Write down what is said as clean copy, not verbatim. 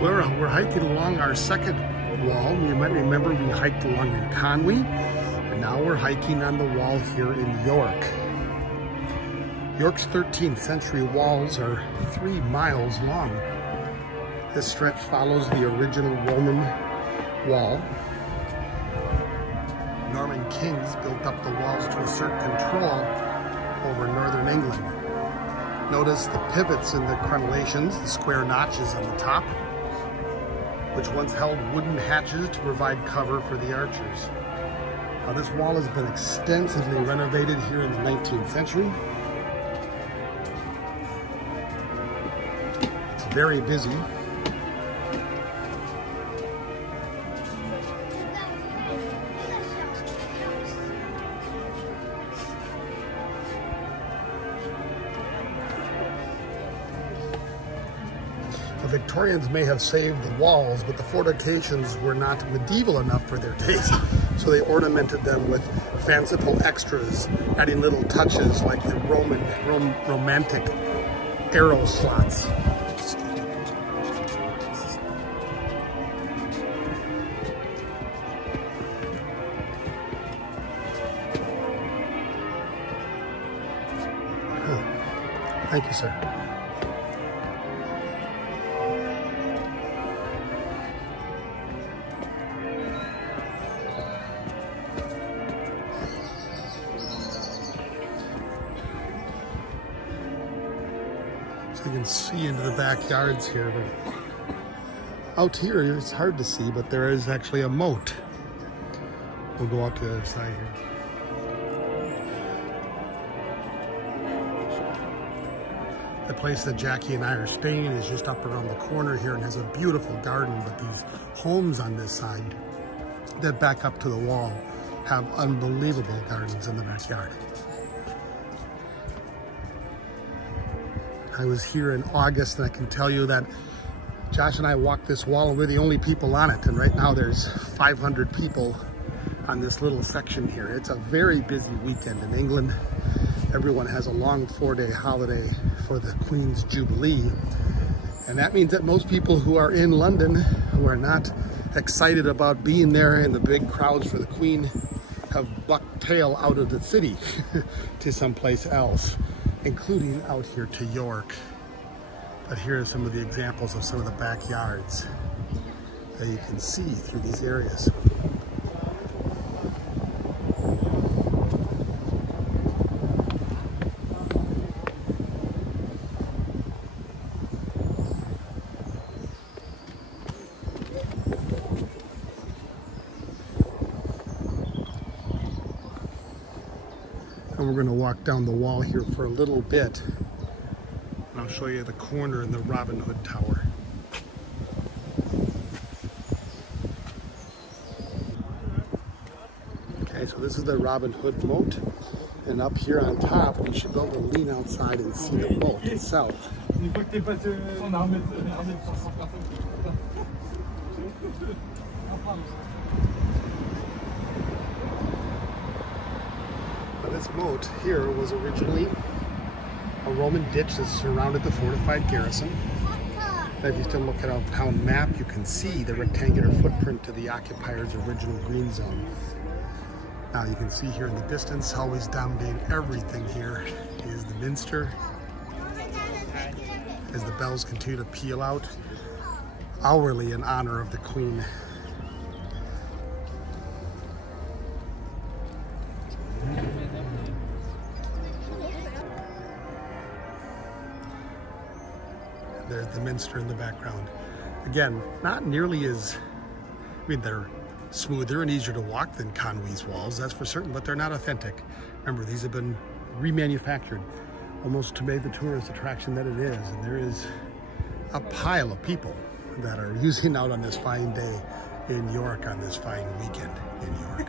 We're hiking along our second wall. You might remember we hiked along in Conway, and now we're hiking on the wall here in York. York's 13th century walls are 3 miles long. This stretch follows the original Roman wall. Norman kings built up the walls to assert control over northern England. Notice the pivots in the crenellations, the square notches on the top, which once held wooden hatches to provide cover for the archers. Now, this wall has been extensively renovated here in the 19th century. It's very busy. The Victorians may have saved the walls, but the fortifications were not medieval enough for their taste, so they ornamented them with fanciful extras, adding little touches like the romantic arrow slots. Thank you, sir. So you can see into the backyards here. But out here, it's hard to see, but there is actually a moat. We'll go out to the other side here. The place that Jackie and I are staying is just up around the corner here and has a beautiful garden, but these homes on this side that back up to the wall have unbelievable gardens in the backyard. I was here in August, and I can tell you that Josh and I walked this wall and we're the only people on it. And right now there's 500 people on this little section here. It's a very busy weekend in England. Everyone has a long 4-day holiday for the Queen's Jubilee. And that means that most people who are in London, who are not excited about being there in the big crowds for the Queen, have bucked tail out of the city to someplace else, including out here to York. But here are some of the examples of some of the backyards that you can see through these areas. And we're going to walk down the wall here for a little bit, and I'll show you the corner in the Robin Hood Tower. Okay, so this is the Robin Hood moat, and up here on top we should be able to lean outside and see the moat itself. This moat here was originally a Roman ditch that surrounded the fortified garrison. If you still look at a town map, you can see the rectangular footprint to the occupier's original green zone. Now you can see here in the distance, always dominating everything here is the minster. As the bells continue to peal out, hourly in honor of the Queen. There's the minster in the background. Again, not nearly as, I mean, they're smoother and easier to walk than Conway's walls, that's for certain, but they're not authentic. Remember, these have been remanufactured almost to make the tourist attraction that it is. And there is a pile of people that are using out on this fine day in York on this fine weekend in York.